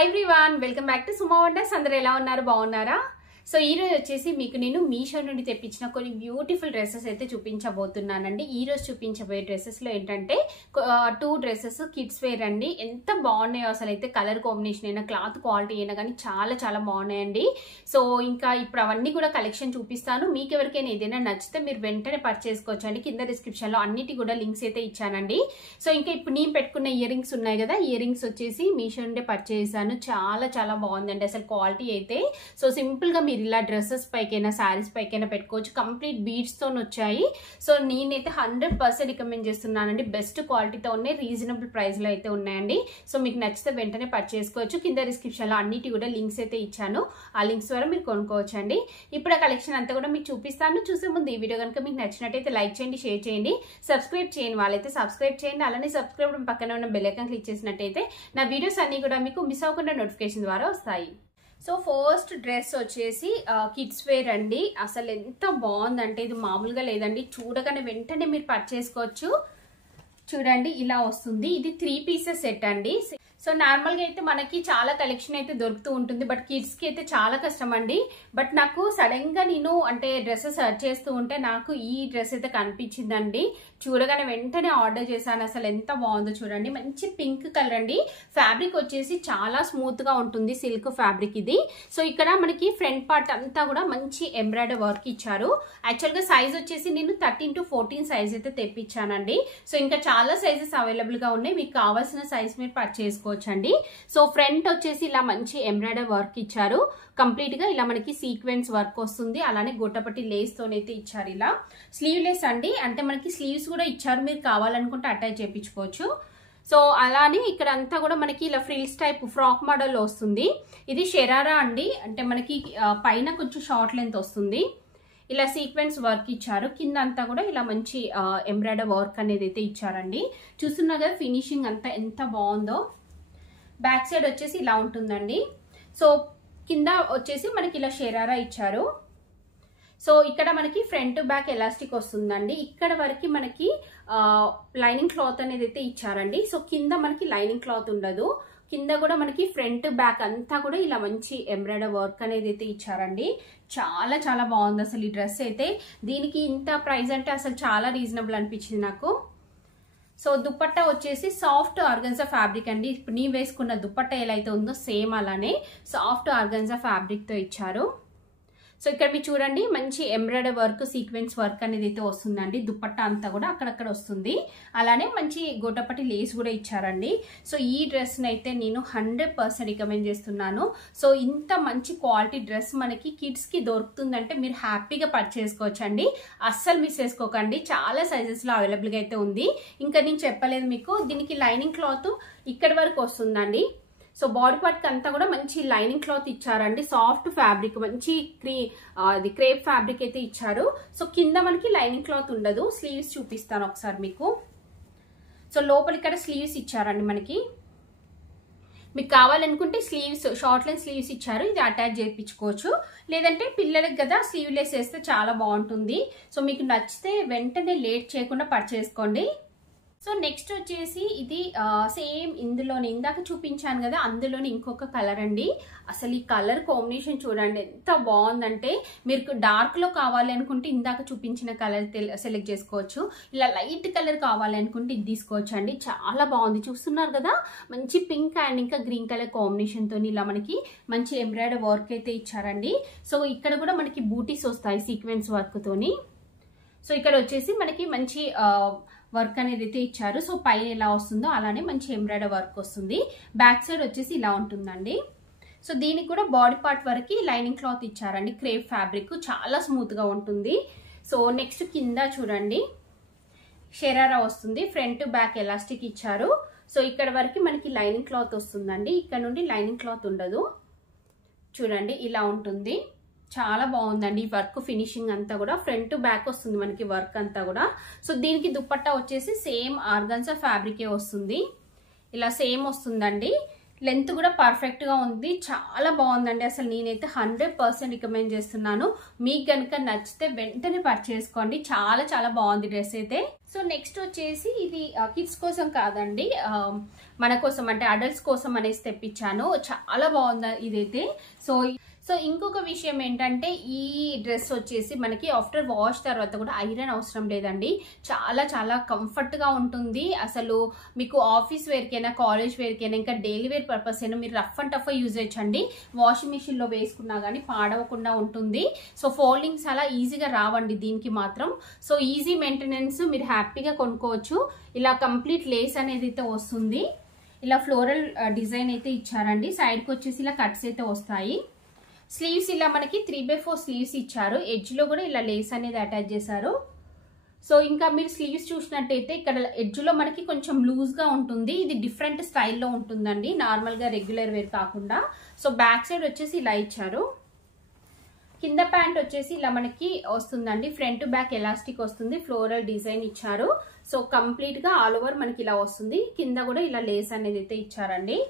Hi everyone, welcome back to Suma wonders. అందరూ ఎలా ఉన్నారు? బాగున్నారా? సో ఈ రోజు వచ్చేసి మీకు నేను మీషో నుండి తెప్పించిన కొన్ని బ్యూటిఫుల్ డ్రెస్సెస్ అయితే చూపించబోతున్నానండి. ఈ రోజు చూపించబోయే డ్రెస్సెస్ లో ఏంటంటే 2 డ్రెస్సెస్ కిడ్స్ వేర్ అండి. ఎంత బాగున్నాయో అసలు అయితే, కలర్ కాంబినేషన్ అయినా క్లాత్ క్వాలిటీ అయినా కానీ చాలా చాలా బాగున్నాయండి. సో ఇంకా ఇప్పుడు అవన్నీ కూడా కలెక్షన్ చూపిస్తాను. మీకు ఎవరికైనా ఏదైనా నచ్చితే మీరు వెంటనే పర్చేస్ చేసుకోవచ్చు అండి. కింద డిస్క్రిప్షన్ లో అన్నిటి కూడా లింక్స్ అయితే ఇచ్చానండి. సో ఇంకా ఇప్పుడు నేను పెట్టుకున్న ఇయర్ రింగ్స్ ఉన్నాయి కదా, ఇయర్ రింగ్స్ వచ్చేసి మీషో నుండి పర్చేస్ చేశాను. చాలా చాలా బాగుందండి అసలు క్వాలిటీ అయితే. సో సింపుల్ గా మీరు ఇలా డ్రెస్సెస్ పైకైనా శారీస్ పైకైనా పెట్టుకోవచ్చు. కంప్లీట్ బీడ్స్ తో వచ్చాయి. సో నేనైతే 100% రికమెండ్ చేస్తున్నానండి. బెస్ట్ క్వాలిటీతో ఉన్నాయి, రీజనబుల్ ప్రైస్ లో అయితే ఉన్నాయండి. సో మీకు నచ్చితే వెంటనే పర్చేస్ చేసుకోవచ్చు. కింద డిస్క్రిప్షన్ లో అన్నిటి కూడా లింక్స్ అయితే ఇచ్చాను. ఆ లింక్స్ ద్వారా మీరు కొనుక్కోవచ్చు అండి. ఇప్పుడు ఆ కలెక్షన్ అంతా కూడా మీకు చూపిస్తాను. చూసే ముందు ఈ వీడియో కనుక మీకు నచ్చినట్టయితే లైక్ చేయండి, షేర్ చేయండి. సబ్స్క్రైబ్ చేయని వాళ్ళైతే సబ్స్క్రైబ్ చేయండి. అలానే సబ్స్క్రైబ్ పక్కన ఉన్న బెల్ ఐకాన్ క్లిక్ చేసినట్టయితే నా వీడియోస్ అన్ని కూడా మీకు మిస్ అవ్వకుండా నోటిఫికేషన్ ద్వారా వస్తాయి. సో ఫస్ట్ డ్రెస్ వచ్చేసి కిడ్స్ వేర్ అండి. అసలు ఎంత బాగుందంటే ఇది మామూలుగా లేదండి. చూడగానే వెంటనే మీరు పర్చేస్ చేసుకోవచ్చు. చూడండి ఇలా వస్తుంది. ఇది 3 పీసెస్ సెట్ అండి. సో నార్మల్ గా అయితే మనకి చాలా కలెక్షన్ అయితే దొరుకుతూ ఉంటుంది, బట్ కిడ్స్ కి అయితే చాలా కష్టం అండి. బట్ నాకు సడన్ గా నేను అంటే డ్రెస్సెస్ సర్చ్ చేస్తూ ఉంటే నాకు ఈ డ్రెస్ అయితే కనిపించిందండి. చూడగానే వెంటనే ఆర్డర్ చేశాను. అసలు ఎంత బాగుందో చూడండి. మంచి పింక్ కలర్ అండి. ఫ్యాబ్రిక్ వచ్చేసి చాలా స్మూత్ గా ఉంటుంది, సిల్క్ ఫ్యాబ్రిక్ ఇది. సో ఇక్కడ మనకి ఫ్రంట్ పార్ట్ అంతా కూడా మంచి ఎంబ్రాయిడరీ వర్క్ ఇచ్చారు. యాక్చువల్ గా సైజ్ వచ్చేసి నేను 13 to 14 సైజ్ అయితే తెప్పించానండి. సో ఇంకా చాలా సైజెస్ అవైలబుల్ గా ఉన్నాయి. మీకు కావాల్సిన సైజ్ మీరు పర్చేస్ చేసుకోవచ్చు అండి. సో ఫ్రంట్ వచ్చేసి ఇలా మంచి ఎంబ్రాయిడరీ వర్క్ ఇచ్చారు. కంప్లీట్ గా ఇలా మనకి సీక్వెన్స్ వర్క్ వస్తుంది. అలానే గొట్టపట్టి లేస్ తోనైతే ఇచ్చారు. ఇలా స్లీవ్లెస్ అండి, అంటే మనకి స్లీవ్స్ కూడా ఇచ్చారు. మీరు కావాలనుకుంటే అటాచ్ చేయించుకోవచ్చు. సో అలానే ఇక్కడ అంతా కూడా మనకి ఇలా ఫ్రిల్స్ టైప్ ఫ్రాక్ మోడల్ వస్తుంది. ఇది షరారా అండి, అంటే మనకి పైన కొంచెం షార్ట్ లెంత్ వస్తుంది. ఇలా సీక్వెన్స్ వర్క్ ఇచ్చారు. కింద అంతా కూడా ఇలా మంచి ఎంబ్రాయిడరీ వర్క్ అనేది అయితే ఇచ్చారండి. చూస్తున్నారు కదా ఫినిషింగ్ అంతా ఎంత బాగుందో. బ్యాక్ సైడ్ వచ్చేసి ఇలా ఉంటుందండి. సో కింద వచ్చేసి మనకి ఇలా షరారా ఇచ్చారు. సో ఇక్కడ మనకి ఫ్రంట్ బ్యాక్ ఎలాస్టిక్ వస్తుందండి. ఇక్కడ వరకు మనకి లైనింగ్ క్లాత్ అనేది అయితే ఇచ్చారండి. సో కింద మనకి లైనింగ్ క్లాత్ ఉండదు. కింద కూడా మనకి ఫ్రంట్ బ్యాక్ అంతా కూడా ఇలా మంచి ఎంబ్రాయిడరీ వర్క్ అనేది అయితే ఇచ్చారండి. చాలా చాలా బాగుంది అసలు ఈ డ్రెస్ అయితే. దీనికి ఇంత ప్రైస్ అంటే అసలు చాలా రీజనబుల్ అనిపించింది నాకు. సో దుపట్టా వచ్చేసి సాఫ్ట్ ఆర్గన్జా ఫ్యాబ్రిక్ అండి. ఇప్పుడు నీ వేసుకున్న దుపట్టా ఎలా అయితే ఉందో సేమ్ అలానే సాఫ్ట్ ఆర్గన్జా ఫ్యాబ్రిక్ తో ఇచ్చారు. సో ఇక్కడ మీరు చూడండి మంచి ఎంబ్రాయిడరీ వర్క్ సీక్వెన్స్ వర్క్ అనేది అయితే వస్తుందండి. దుపట్టా అంతా కూడా అక్కడక్కడ వస్తుంది. అలానే మంచి గొట్టపట్టి లేస్ కూడా ఇచ్చారండి. సో ఈ డ్రెస్ అయితే నేను 100% రికమెండ్ చేస్తున్నాను. సో ఇంత మంచి క్వాలిటీ డ్రెస్ మనకి కిడ్స్ కి దొరుకుతుందంటే మీరు హ్యాపీగా పర్చేస్ చేసుకోవచ్చు అండి. అస్సలు మిస్ చేసుకోకండి. చాలా సైజెస్ లో అవైలబుల్ గా అయితే ఉంది. ఇంకా నేను చెప్పలేదు మీకు, దీనికి లైనింగ్ క్లాత్ ఇక్కడ వరకు వస్తుందండి. సో బాడీ పార్ట్ అంతా కూడా మంచి లైనింగ్ క్లాత్ ఇచ్చారండి. సాఫ్ట్ ఫ్యాబ్రిక్ మంచి క్రేప్ ఫ్యాబ్రిక్ అయితే ఇచ్చారు. సో కింద మనకి లైనింగ్ క్లాత్ ఉండదు. స్లీవ్స్ చూపిస్తాను ఒకసారి మీకు. సో లోపల ఇక్కడ స్లీవ్స్ ఇచ్చారండి. మనకి మీకు కావాలనుకుంటే స్లీవ్స్ షార్ట్ లెంత్ స్లీవ్స్ ఇచ్చారు. ఇది అటాచ్ చేయించుకోవచ్చు. లేదంటే పిల్లలకి కదా స్లీవ్లెస్ వేస్తే చాలా బాగుంటుంది. సో మీకు నచ్చితే వెంటనే లేట్ చేయకుండా పర్చేస్ చేసుకోండి. సో నెక్స్ట్ వచ్చేసి ఇది సేమ్ ఇందులోనే ఇందాక చూపించాను కదా, అందులోనే ఇంకొక కలర్ అండి. అసలు ఈ కలర్ కాంబినేషన్ చూడండి ఎంత బాగుందంటే, మీరు డార్క్ లో కావాలి అనుకుంటే ఇందాక చూపించిన కలర్ సెలెక్ట్ చేసుకోవచ్చు. ఇలా లైట్ కలర్ కావాలి అనుకుంటే ఇది తీసుకోవచ్చు అండి. చాలా బాగుంది. చూస్తున్నారు కదా మంచి పింక్ అండ్ ఇంకా గ్రీన్ కలర్ కాంబినేషన్ తోని ఇలా మనకి మంచి ఎంబ్రాయిడరీ వర్క్ అయితే ఇచ్చారండి. సో ఇక్కడ కూడా మనకి బూటీస్ వస్తాయి సీక్వెన్స్ వర్క్ తోని. సో ఇక్కడ వచ్చేసి మనకి మంచి వర్క్ అనేది అయితే ఇచ్చారు. సో పైన ఎలా వస్తుందో అలానే మంచి ఎంబ్రాయిడరీ వర్క్ వస్తుంది. బ్యాక్ సైడ్ వచ్చేసి ఇలా ఉంటుందండి. సో దీనికి కూడా బాడీ పార్ట్ వరకు లైనింగ్ క్లాత్ ఇచ్చారండి. క్రేప్ ఫ్యాబ్రిక్ చాలా స్మూత్ గా ఉంటుంది. సో నెక్స్ట్ కింద చూడండి షరారా వస్తుంది. ఫ్రంట్ బ్యాక్ ఎలాస్టిక్ ఇచ్చారు. సో ఇక్కడ వరకు మనకి లైనింగ్ క్లాత్ వస్తుందండి. ఇక్కడ నుండి లైనింగ్ క్లాత్ ఉండదు. చూడండి ఇలా ఉంటుంది. చాలా బాగుందండి ఈ వర్క్ ఫినిషింగ్ అంతా కూడా. ఫ్రంట్ బ్యాక్ వస్తుంది మనకి వర్క్ అంతా కూడా. సో దీనికి దుపట్టా వచ్చేసి సేమ్ ఆర్గన్జా ఫ్యాబ్రికే వస్తుంది. ఇలా సేమ్ వస్తుందండి. లెంత్ కూడా పర్ఫెక్ట్ గా ఉంది. చాలా బాగుందండి. అసలు నేనైతే 100% రికమెండ్ చేస్తున్నాను. మీకు కనుక నచ్చితే వెంటనే పర్చేస్ చేసుకోండి. చాలా చాలా బాగుంది డ్రెస్ అయితే. సో నెక్స్ట్ వచ్చేసి ఇది కిడ్స్ కోసం కాదండి, మన కోసం అంటే అడల్ట్స్ కోసం అనేసి తెప్పించాను. చాలా బాగుంది ఇదైతే. సో ఇంకొక విషయం ఏంటంటే ఈ డ్రెస్ వచ్చేసి మనకి ఆఫ్టర్ వాష్ తర్వాత కూడా ఐరన్ అవసరం లేదండి. చాలా చాలా కంఫర్ట్గా ఉంటుంది. అసలు మీకు ఆఫీస్ వేర్కైనా కాలేజ్ వేర్కైనా ఇంకా డైలీ వేర్ పర్పస్ అయినా మీరు రఫ్ అండ్ టఫ్ యూజ్ చేయొచ్చండి. వాషింగ్ మిషన్లో వేసుకున్నా కానీ పాడవకుండా ఉంటుంది. సో ఫోల్డింగ్స్ అలా ఈజీగా రావండి దీనికి మాత్రం. సో ఈజీ మెయింటెనెన్స్, మీరు హ్యాపీగా కొనుక్కోవచ్చు. ఇలా కంప్లీట్ లేస్ అనేది అయితే వస్తుంది. ఇలా ఫ్లోరల్ డిజైన్ అయితే ఇచ్చారండి. సైడ్కి వచ్చేసి ఇలా కట్స్ అయితే వస్తాయి. స్లీవ్స్ ఇలా మనకి 3/4 స్లీవ్స్ ఇచ్చారు. ఎడ్జ్లో కూడా ఇలా లేస్ అనేది అటాచ్ చేశారు. సో ఇంకా మీరు స్లీవ్స్ చూసినట్టయితే ఇక్కడ ఎడ్జ్లో మనకి కొంచెం లూజ్గా ఉంటుంది. ఇది డిఫరెంట్ స్టైల్లో ఉంటుందండి, నార్మల్గా రెగ్యులర్ వేర్ కాకుండా. సో బ్యాక్ సైడ్ వచ్చేసి ఇలా ఇచ్చారు. కింద ప్యాంట్ వచ్చేసి ఇలా మనకి వస్తుందండి. ఫ్రంట్ బ్యాక్ ఎలాస్టిక్ వస్తుంది. ఫ్లోరల్ డిజైన్ ఇచ్చారు. సో కంప్లీట్గా ఆల్ ఓవర్ మనకి ఇలా వస్తుంది. కింద కూడా ఇలా లేస్ అనేది అయితే ఇచ్చారండి.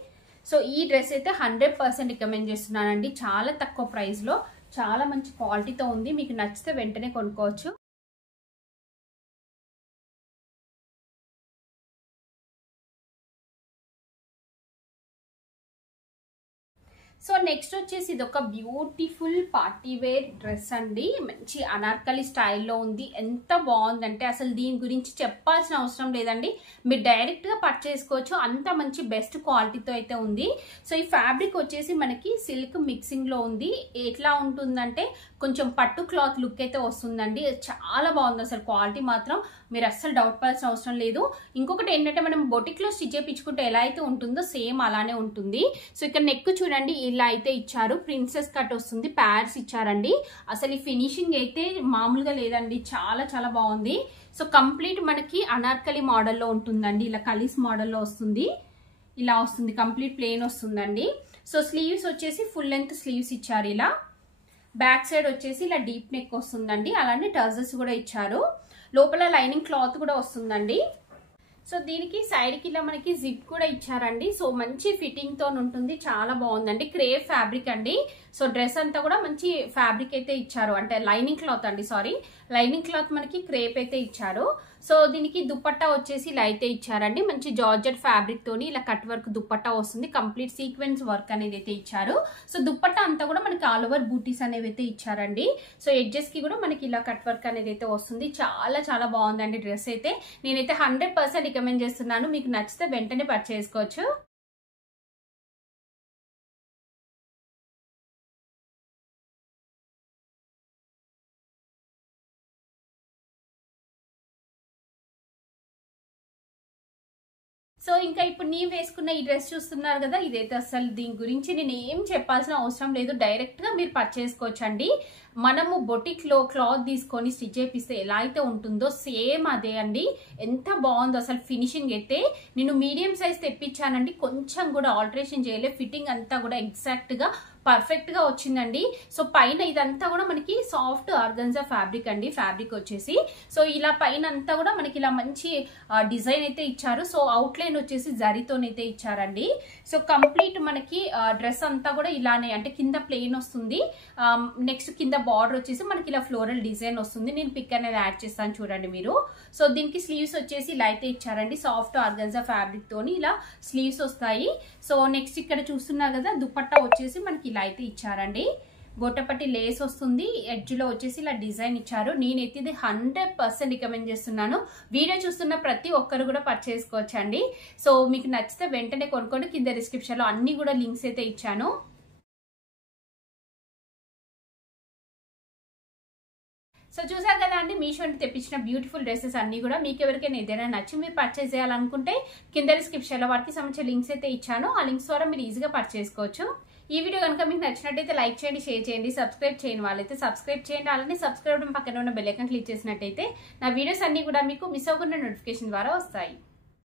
సో ఈ డ్రెస్ అయితే 100% రికమెండ్ చేస్తున్నానండి. చాలా తక్కువ ప్రైస్లో చాలా మంచి క్వాలిటీతో ఉంది. మీకు నచ్చితే వెంటనే కొనుక్కోవచ్చు. సో నెక్స్ట్ వచ్చేసి ఇది ఒక బ్యూటిఫుల్ పార్టీ వేర్ డ్రెస్ అండి. మంచి అనార్కలి స్టైల్లో ఉంది. ఎంత బాగుందంటే అసలు దీని గురించి చెప్పాల్సిన అవసరం లేదండి. మీరు డైరెక్ట్గా పర్చేస్ చేసుకోవచ్చు. అంత మంచి బెస్ట్ క్వాలిటీతో అయితే ఉంది. సో ఈ ఫ్యాబ్రిక్ వచ్చేసి మనకి సిల్క్ మిక్సింగ్లో ఉంది. ఎట్లా ఉంటుందంటే కొంచెం పట్టు క్లాత్ లుక్ అయితే వస్తుందండి. చాలా బాగుంది అసలు క్వాలిటీ మాత్రం. మీరు అస్సలు డౌట్ పడాల్సిన అవసరం లేదు. ఇంకొకటి ఏంటంటే మనం బొటిక్లో స్టిచ్ చేయించుకుంటే ఎలా అయితే ఉంటుందో సేమ్ అలానే ఉంటుంది. సో ఇక్కడ నెక్ చూడండి ఇలా అయితే ఇచ్చారు. ప్రిన్సెస్ కట్ వస్తుంది. ప్యాడ్స్ ఇచ్చారండి. అసలు ఈ ఫినిషింగ్ అయితే మామూలుగా లేదండి. చాలా చాలా బాగుంది. సో కంప్లీట్ మనకి అనార్కలి మోడల్లో ఉంటుందండి. ఇలా కలీస్ మోడల్లో వస్తుంది. ఇలా వస్తుంది. కంప్లీట్ ప్లెయిన్ వస్తుందండి. సో స్లీవ్స్ వచ్చేసి ఫుల్ లెంత్ స్లీవ్స్ ఇచ్చారు. ఇలా బ్యాక్ సైడ్ వచ్చేసి ఇలా డీప్ నెక్ వస్తుందండి. అలానే టర్జెస్ కూడా ఇచ్చారు. లోపల లైనింగ్ క్లాత్ కూడా వస్తుందండి. సో దీనికి సైడ్కి ఇలా మనకి జిప్ కూడా ఇచ్చారండి. సో మంచి ఫిట్టింగ్ తో ఉంటుంది. చాలా బాగుందండి. క్రేప్ ఫ్యాబ్రిక్ అండి. సో డ్రెస్ అంతా కూడా మంచి ఫ్యాబ్రిక్ అయితే ఇచ్చారు. అంటే లైనింగ్ క్లాత్ అండి, సారీ లైనింగ్ క్లాత్ మనకి క్రేప్ అయితే ఇచ్చారు. సో దీనికి దుపట్టా వచ్చేసి ఇలా అయితే ఇచ్చారండి. మంచి జార్జెట్ ఫ్యాబ్రిక్ తోని ఇలా కట్ వర్క్ దుపట్టా వస్తుంది. కంప్లీట్ సీక్వెన్స్ వర్క్ అనేది అయితే ఇచ్చారు. సో దుపట్టా అంతా కూడా మనకి ఆల్ ఓవర్ బూటీస్ అనేవి అయితే ఇచ్చారండి. సో ఎడ్జెస్ కి కూడా మనకి ఇలా కట్ వర్క్ అనేది అయితే వస్తుంది. చాలా చాలా బాగుందండి డ్రెస్ అయితే. నేనైతే 100% రికమెండ్ చేస్తున్నాను. మీకు నచ్చితే వెంటనే పర్చేస్ చేసుకోవచ్చు. సో ఇంకా ఇప్పుడు నేను వేసుకున్న ఈ డ్రెస్ చూస్తున్నారు కదా, ఇదైతే అసలు దీని గురించి నేను ఏం చెప్పాల్సిన అవసరం లేదు. డైరెక్ట్ గా మీరు పర్చేస్ చేసుకోవచ్చండి. మనము బొటిక్ లో క్లాత్ తీసుకొని స్టిచ్ చేపిస్తే ఎలా అయితే ఉంటుందో సేమ్ అదే అండి. ఎంత బాగుందో అసలు ఫినిషింగ్ అయితే. నేను మీడియం సైజ్ తెప్పించానండి. కొంచెం కూడా ఆల్టరేషన్ చేయలేదు. ఫిట్టింగ్ అంతా కూడా ఎగ్జాక్ట్ గా పర్ఫెక్ట్ గా వచ్చిందండి. సో పైన ఇదంతా కూడా మనకి సాఫ్ట్ ఆర్గన్జా ఫ్యాబ్రిక్ అండి. ఫ్యాబ్రిక్ వచ్చేసి సో ఇలా పైన అంతా కూడా మనకి ఇలా మంచి డిజైన్ అయితే ఇచ్చారు. సో అవుట్ లైన్ వచ్చేసి జరీతోనైతే ఇచ్చారండి. సో కంప్లీట్ మనకి డ్రెస్ అంతా కూడా ఇలానే, అంటే కింద ప్లెయిన్ వస్తుంది. నెక్స్ట్ కింద బార్డర్ వచ్చేసి మనకి ఇలా ఫ్లోరల్ డిజైన్ వస్తుంది. నేను పిక్ అనేది యాడ్ చేస్తాను చూడండి మీరు. సో దీనికి స్లీవ్స్ వచ్చేసి ఇలా అయితే ఇచ్చారండి. సాఫ్ట్ ఆర్గన్జా ఫ్యాబ్రిక్ తోని ఇలా స్లీవ్స్ వస్తాయి. సో నెక్స్ట్ ఇక్కడ చూస్తున్నారు కదా, దుపట్టా వచ్చేసి మనకి ఇలా అయితే ఇచ్చారండి. గొట్టపట్టి లేస్ వస్తుంది. ఎడ్జ్ లో వచ్చేసి ఇలా డిజైన్ ఇచ్చారు. నేనైతే ఇది 100% రికమెండ్ చేస్తున్నాను. వీడియో చూస్తున్న ప్రతి ఒక్కరు కూడా పర్చేస్ చేసుకోవచ్చండి. సో మీకు నచ్చితే వెంటనే కొనుక్కోండి. కింద డిస్క్రిప్షన్ లో అన్ని కూడా లింక్స్ అయితే ఇచ్చాను. సో చూసారు కదా అండి, మీషో నుండి తెప్పించిన బ్యూటిఫుల్ డ్రెస్సెస్ అన్ని కూడా. మీకు ఎవరికైనా ఏదైనా నచ్చి మీరు పర్చేస్ చేయాలనుకుంటే కింద డిస్క్రిప్షన్ లో వాటికి సంబంధించిన లింక్స్ అయితే ఇచ్చాను. ఆ లింక్స్ ద్వారా మీరు ఈజీగా పర్చేస్ చేసుకోవచ్చు. ఈ వీడియో కనుక మీకు నచ్చినట్టయితే లైక్ చేయండి, షేర్ చేయండి. సబ్స్క్రైబ్ చేయని వాళ్ళైతే సబ్స్క్రైబ్ చేయండి. అలానే సబ్స్క్రైబ్ పక్కన ఉన్న బెల్ ఐకాన్ క్లిక్ చేసినట్టయితే నా వీడియోస్ అన్ని కూడా మీకు మిస్ అవ్వకుండా నోటిఫికేషన్ ద్వారా వస్తాయి.